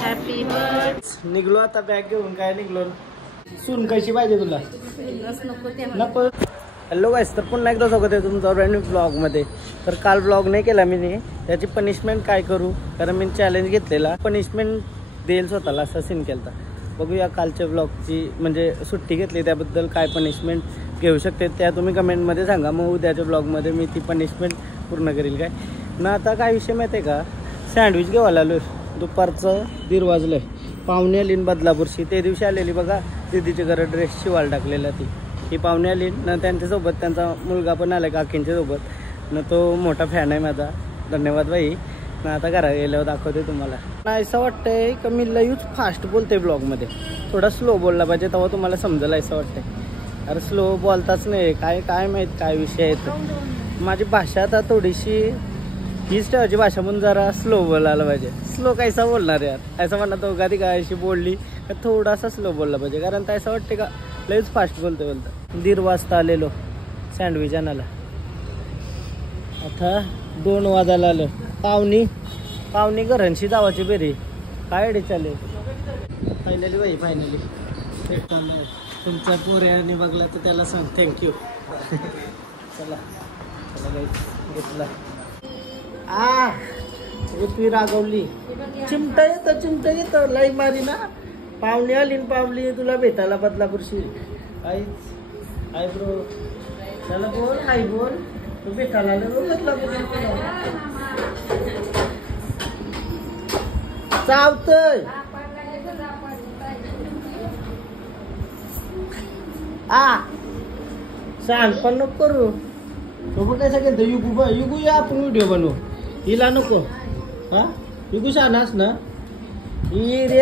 Happy birthday. निघलो आता bag घेऊन. काय निघलो? सून कशी पाहिजे तुला? नको. हॅलो गाईस, तर पुन्हा एकदा स्वागत आहे तुमचं ब्रँड न्यू ब्लॉगमध्ये. तर काल ब्लॉग नाही केला मी. त्याची पनिशमेंट काय करू, कारण मी चॅलेंज घेतलेला. पनिशमेंट देईल स्वतःला असा सीन केला. बघूया कालच्या ब्लॉगची, म्हणजे सुट्टी घेतली त्याबद्दल काय पनिशमेंट घेऊ शकते त्या तुम्ही कमेंटमध्ये सांगा. मग उद्याच्या ब्लॉगमध्ये मी ती पनिशमेंट पूर्ण करेल. काय ना आता काय विषय माहिती आहे का, सँडविच घेवायला आलो. दुपारचं 1:30 वाजलं. पाहुणे आली बदलापूरशी. ते दिवशी आलेली बघा, दीदीच्या घरात ड्रेस शिवायला टाकलेला. ती पाहुणे आली ना, त्यांच्यासोबत त्यांचा मुलगा पण आला काकींच्या सोबत ना. तो मोठा फॅन आहे माझा. धन्यवाद बाई ना. आता घरात गेल्यावर दाखवते तुम्हाला. नाही असं वाटतंय का मी लयूच फास्ट बोलते ब्लॉगमध्ये. थोडा स्लो बोलला पाहिजे तेव्हा तुम्हाला समजेल असं वाटतंय. अरे स्लो बोलताच नाही. काय माहीत काय विषय आहे. माझी भाषा आता थोडीशी हीच ठेवायची भाषा, म्हणून जरा स्लो बोलायला पाहिजे. स्लो कैसा बोलणार यार, असं म्हणा. तो कधी काय अशी बोलली तर थोडासा स्लो बोलला पाहिजे, कारण असं वाटते का लयच फास्ट बोलतो. 1:30 वाजता आलेलो सँडविच आणायला. आता 2 वाजायला आलो. पाहुणी घरांशी जावाची बेरी. काय अडी चालेल. फायनली बाई, फायनली तुमचा पोऱ्याने बघला तर त्याला सांग थँक्यू. चला घेतला. ऋतवी रागवली. चिमटा येतं लाई मारी ना. पाहुणे आली पावली तुला भेटायला बदलापूरशी. आई ब्रो त्याला बोल. आई बोल तू भेटायला बदलापूरशी. चावतय. सांग पण नको करू. तो काय सांगेल युगू या आपण व्हिडिओ बनवू. हिला नको. युगू शानास ना. ही रे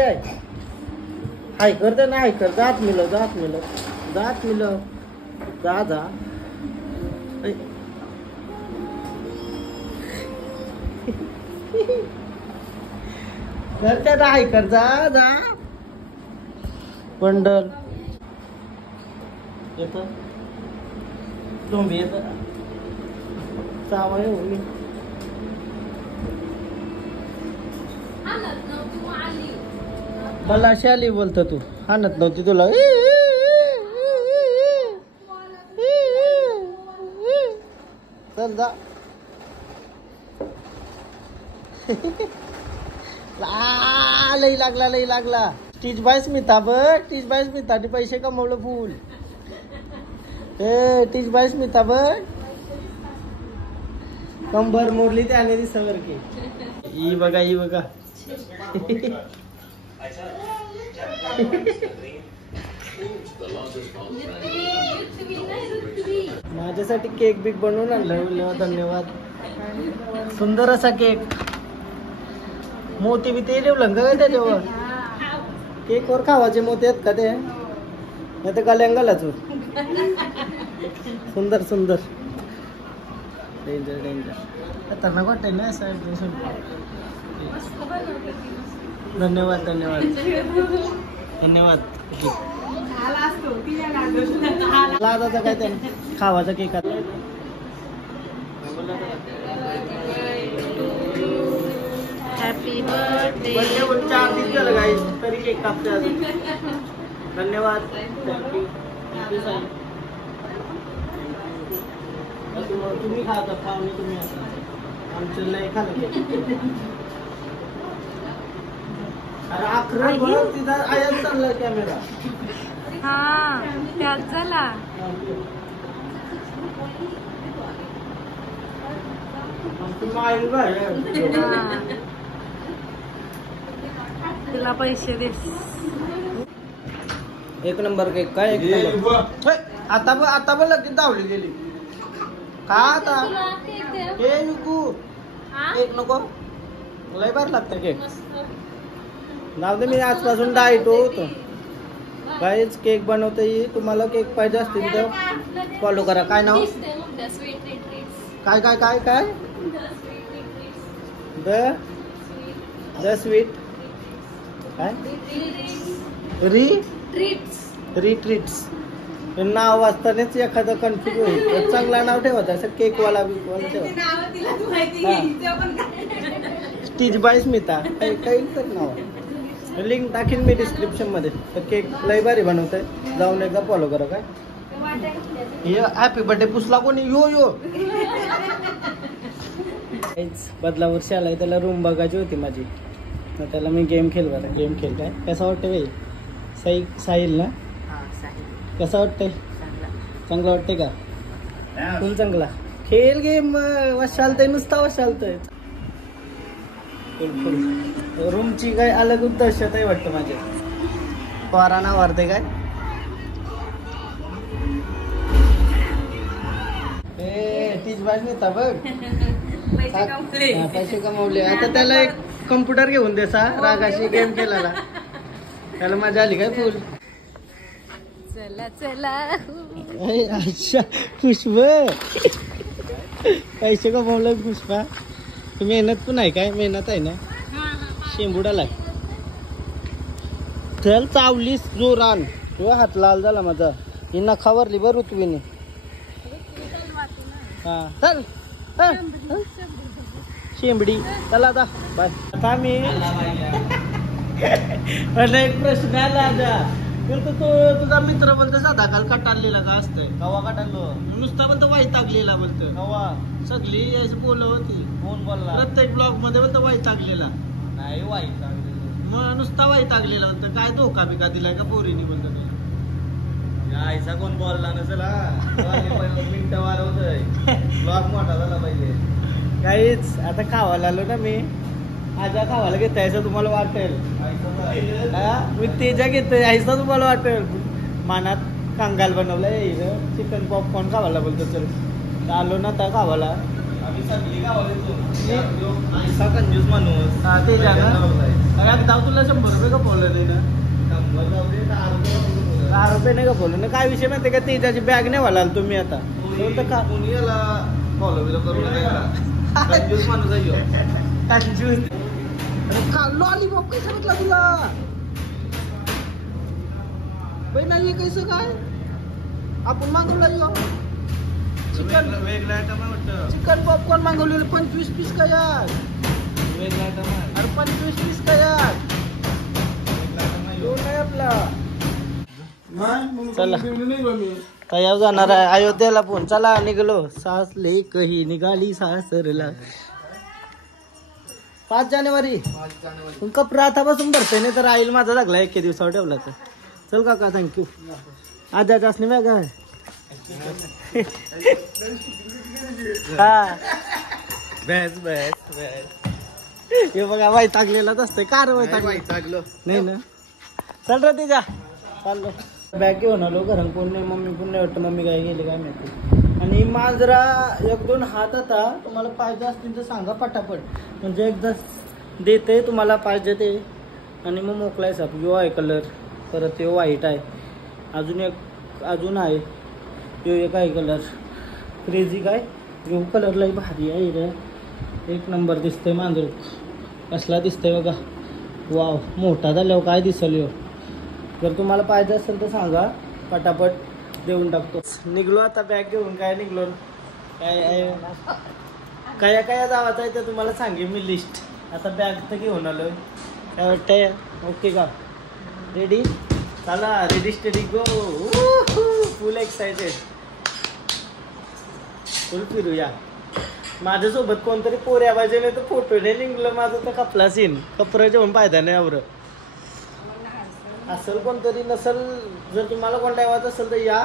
हाय करते ना. हाय कर. जात मिलो जा. घरच्या हाय कर. जा पंडल येत. तुम्ही येत चावय होईल. मला शाली बोलतो तू. हाणत नव्हती तुला. चल जा. लई लागला. टीच बाय स्मिता बघ. टीच बाय स्मिताने पैसे कमवलं फुल. टीच बाय स्मिता बघ. कंबर मोडली त्याने दिसवर की. ही बघा. माझ्यासाठी केक बिक बनवून आणलं. धन्यवाद. सुंदर असा केक. मोती बी ते ठेवलं का त्याच्यावर. केक वर खावाचे मोती आहेत का ते, नाही तर गल्यांगालाच. सुंदर. डेंजर खतरनाक वाटतंय ना. धन्यवाद. लादाचा काय त्या खावाचा केक. Happy birthday. 4 दिवस झालं गाईस तरी केक कापते अजून. धन्यवाद. थँक्यू. तुम्ही खाता पाहुणे. तुम्ही आमचं नाही खाल्लं. अरे अकरा तिथं आयात चालला कॅमेरा. त्यात झाला. तुला पैसे दे. एक नंबर केक. काय एक नंबर. आता पण लगेच धावली गेली का. आता हे नको. केक नको. लय बार लागतं केक. जाऊ दे. मी आजपासून डाएट होतो. काहीच केक बनवता येईल. तुम्हाला केक पाहिजे असतील तर फॉलो करा. काय नाव. काय द स्वीट काय. रिट्रीट्स. नाव वाचतानाच एखादं कन्फ्युज होईल. चांगला नाव ठेवत असं केकवाला बिकवाला ठेवत. स्टीज बाय स्मिता काही तर नाव लिंक टाकीन मी डिस्क्रिप्शन मध्ये. तर केक लय भारी बनवतंय, जाऊन एकदा फॉलो करा. काय हॅपी बर्थडे पुसला कोणी यो यो. बदला वर्षी आलाय, त्याला रूम बघायची होती माझी. मग त्याला मी गेम खेळणार. गेम खेळ काय कसा वाटतंय भाई? साहिल ना? कसा वाटतंय? चांगला वाटतंय का? फुल चांगला खेळ गेम. चालतंय नुसता चालतंय. फुल फुल रूमची काय अलग उद्देशात आहे वाटतं माझ्या. पोरांना वारते काय तीच बाज नेता बघ. पैसे कमावले. आता त्याला एक कम्प्युटर घेऊन देसा. रागाशी गेम केला त्याला मजा आली काय? फुल चला चला. अच्छा पुष्पा पैसे कमावले. पुष्पा मेहनत पण आहे काय? मेहनत आहे ना? शेंबुडाला चल चावलीस जोरान. तुझा हात लाल झाला माझा. ही नखावरली बरं ऋतवीने. हा चल शेंबडी. चला आता बाय. आता मी एक प्रश्न आला आता. तो तुझा मित्र बोलतो साधा काल कटाळलेला का असतंय? कवा कटाळलो? नुसता बोलतो वैतागलेला बोलतो. कवा? सगळी यायचं बोल होती. कोण बोलला? प्रत्येक ब्लॉग मध्ये बोलतो वैतागलेला. नाही वैतागलेला मग नुसता वैतागलेला बोलतो. काय धोका बिका दिलाय का पोरीनी बोलतो तुला? आईचा कोण बोलला नसेल. मिनिट वारवतोय. ब्लॉग मोठा झाला पाहिजे. काहीच आता खावायला आलो ना मी. आजा खावायला घेता यायचं तुम्हाला वाटेल. मी तेजा घेतोय आईचा तुम्हाला वाटेल. मानात कांगाल बनवलाय. चिकन पॉपकॉर्न खावायला बोलतो. चल आलो ना आता खावायला. आम्ही सगळी खावायला कंजूस माणूस. हा तेजा ना दाव तुला 100 रुपये कपवलं ना. 10 रुपये नाही कपवलं ना. काय विषय माहिती का? तेजाची बॅग नाही व्हायला तुम्ही आता फॉलो बिलो करू नका. कंजूस माणूस आहे. कंजूस लॉलीपॉप कैसा भेटला तुला? नाही कैसं काय? आपण मागवला चिकन. वेगळा आयटम आहे वाटतं. चिकन पॉपकॉर्न मागवलेलं 25 पीस का यार? वेगळा आयटम आहे. अरे 25 पीस का यार? नाही आपला. चला तयार जाणार आहे अयोध्येला. फोन चला निघलो. सासले कही निघाली सासरला. 5 जानेवारी कपडा आतापासून भरतोय. नाही तर राहील माझा लागला 1 दिवसावर ठेवला तर. चल काका थँक्यू. आजाच असणे मॅ काय हा बॅस बॅस बॅस. हे बघा वैतागलेलाच असतंय. कार वैतागलो नाही ना. चल रे तिच्या चाललो. बॅग घेऊन आलो. घरात कोण नाही. मम्मी पण नाही वाटतं. मम्मी काय गेली काय माहिती. आणि मांजरा 1-2 हात आता तुम्हाला पाहिजे असतील तर सांगा पटापट. म्हणजे एकदा देते तुम्हाला पाहिजे ते. आणि मग मोकलायचा. यो आहे कलर. परत यो व्हाईट आहे. अजून आहे यो एक आहे कलर क्रेझी. काय यो कलरलाही भारी आहे रे. 1 नंबर दिसतंय मांजर. कसला दिसतंय बघा. वाव मोठा झाल्यावर काय दिसल यो. जर तुम्हाला पाहिजे असेल तर सांगा पटापट देऊन टाकतो. निघलो आता बॅग घेऊन. काय निघलो काय काय जावाचं आहे ते तुम्हाला सांगेन मी लिस्ट. आता बॅग तर घेऊन आलोय. काय वाटतंय? ओके का? रेडी? चला रेडी स्टेडी गो. फुल एक्साइटेड. फुल फिरूया. माझ्यासोबत कोणतरी पोऱ्या पाहिजे. नाही तर फोटो नाही निघलं माझं तर कपला सीन. कपडं जेवण पाहिजे नाही एवढं. असेल कोणतरी. नसेल जर तुम्हाला कोणता येवायचं असेल तर या.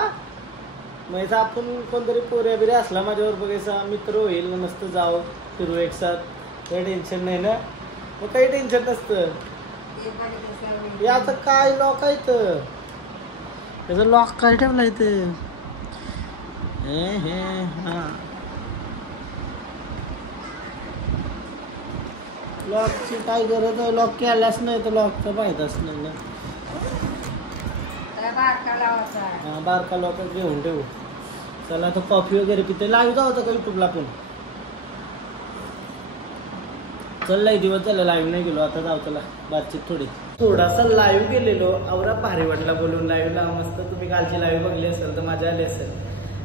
मग आपण कोणतरी पोऱ्या बिऱ्या असला माझ्यावर बघायचा मित्र होईल. मस्त जाऊ फिरू एकसाथ. काही टेन्शन नाही ना. मग काही टेन्शन नसतं. याचं काय लॉक आहे तर त्याचं लॉक काय ठेवला इथं. हा लॉकची काय गरज आहे? लॉक केलाच नाही तर लॉकचं माहीतच नाही ना. हा बारका लॉक घेऊन ठेवू. चला आता कॉफी वगैरे पिते. लाईव्ह जाऊ का युट्यूबला पण? चल लई दिवस झालं लाईव्ह नाही गेलो, आता जाऊ चला बातचीत थोडी. थोडासा लाईव्ह गेलेलो, आवरा भारी वाटला बोलून लाईव्हला. मस्त तुम्ही कालची लाईव्ह बघली असेल तर मजा आली असेल.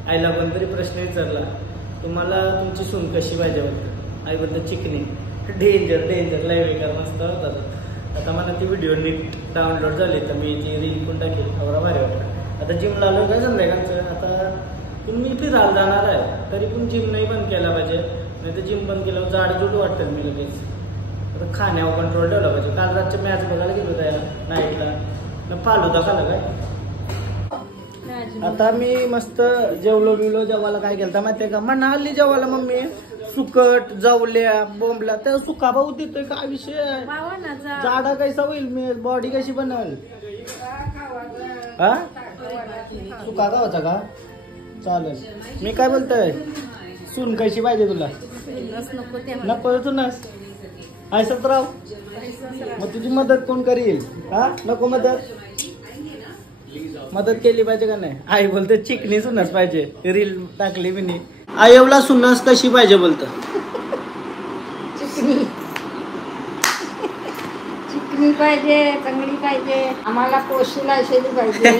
आईला पण तरी प्रश्न विचारला, तुम्हाला तुमची सून कशी पाहिजे बोलतो. आई बोलतो चिकनी. डेंजर डेंजर लाईव्ह कर मस्त होता तो. आता मला ती व्हिडिओ नीट डाउनलोड झाली तर मी ती रील पण टाकेल. आवरा भारी वाटला. आता जिमला आलो काय संध्याकाळचं. आता तुम्ही फिरायला जाणार आहे तरी पण जिम नाही बंद केला पाहिजे, नाही तर जिम बंद केल्यावर जाडजूट वाटतात मी लगेच. आता खाण्यावर कंट्रोल ठेवला पाहिजे. काल रातच्या मॅच बघायला गेलो त्याला नाईटला, फालुदा खाला काय. आता मी मस्त जेवलो बिवलो. जेवायला काय केलं माहितीये का, म्हणाली जेवायला मम्मी सुकट जावल्या बोंबला. त्या सुका भाऊ देतोय. काय विषय, जाडा कैसा होईल, मी बॉडी कशी बनवल. हा सुका गावाचा का चालेल. मी काय बोलतोय, सून कशी पाहिजे तुला. नको तुनस ऐसत राव. मग तुझी मदत कोण करील. हा नको मदत केली पाहिजे का नाही. आई बोलते चिकनी सुनस पाहिजे. रील टाकली मी. आईला सुनस कशी पाहिजे बोलत. चिकनी पाहिजे, चांगली पाहिजे, आम्हाला पोशीला असेली पाहिजे.